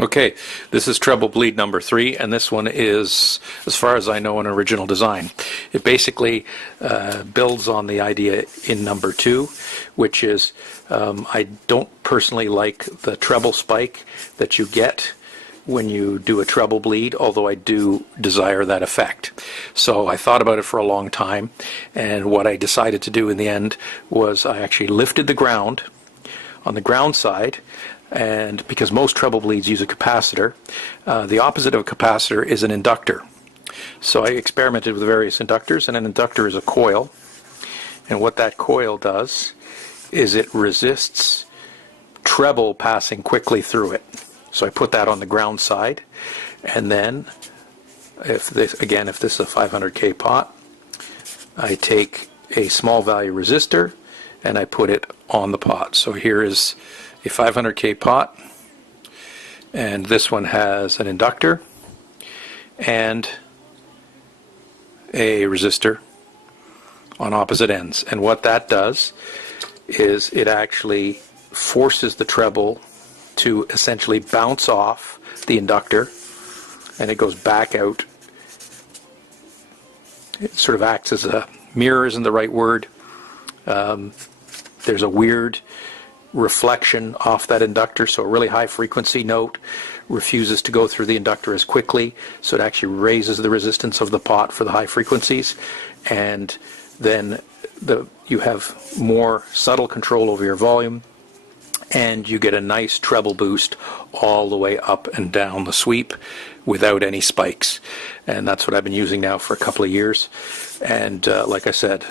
Okay, this is Treble Bleed number 3, and this one is, as far as I know, an original design. It basically builds on the idea in number 2, which is I don't personally like the treble spike that you get when you do a treble bleed, although I do desire that effect. So I thought about it for a long time, and what I decided to do in the end was I actually lifted the ground on the ground side. And because most treble bleeds use a capacitor, the opposite of a capacitor is an inductor. So I experimented with various inductors, and an inductor is a coil. And what that coil does is it resists treble passing quickly through it. So I put that on the ground side, and then if this is a 500K pot, I take a small value resistor and I put it on the pot. So here is a 500K pot, and this one has an inductor and a resistor on opposite ends. And what that does is it actually forces the treble to essentially bounce off the inductor, and it goes back out. It sort of acts as a mirror, isn't the right word. There's a weird reflection off that inductor, so a really high frequency note refuses to go through the inductor as quickly, so it actually raises the resistance of the pot for the high frequencies, and then you have more subtle control over your volume, and you get a nice treble boost all the way up and down the sweep without any spikes. And that's what I've been using now for a couple of years, and like I said,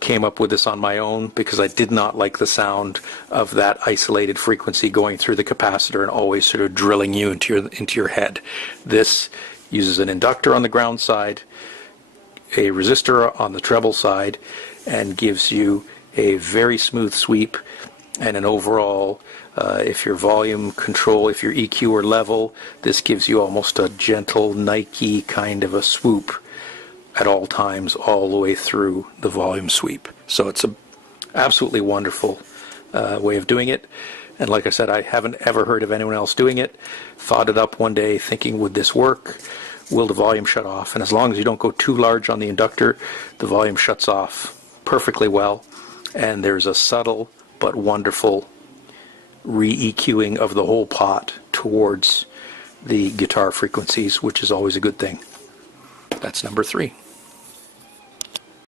came up with this on my own because I did not like the sound of that isolated frequency going through the capacitor and always sort of drilling you into your head. This uses an inductor on the ground side, a resistor on the treble side, and gives you a very smooth sweep and an overall, if your volume control, if your EQ are level, this gives you almost a gentle Nike kind of a swoop at all times, all the way through the volume sweep. So it's an absolutely wonderful way of doing it. And like I said, I haven't ever heard of anyone else doing it. Thought it up one day thinking, would this work? Will the volume shut off? And as long as you don't go too large on the inductor, the volume shuts off perfectly well. And there's a subtle but wonderful re-EQing of the whole pot towards the guitar frequencies, which is always a good thing. That's number 3.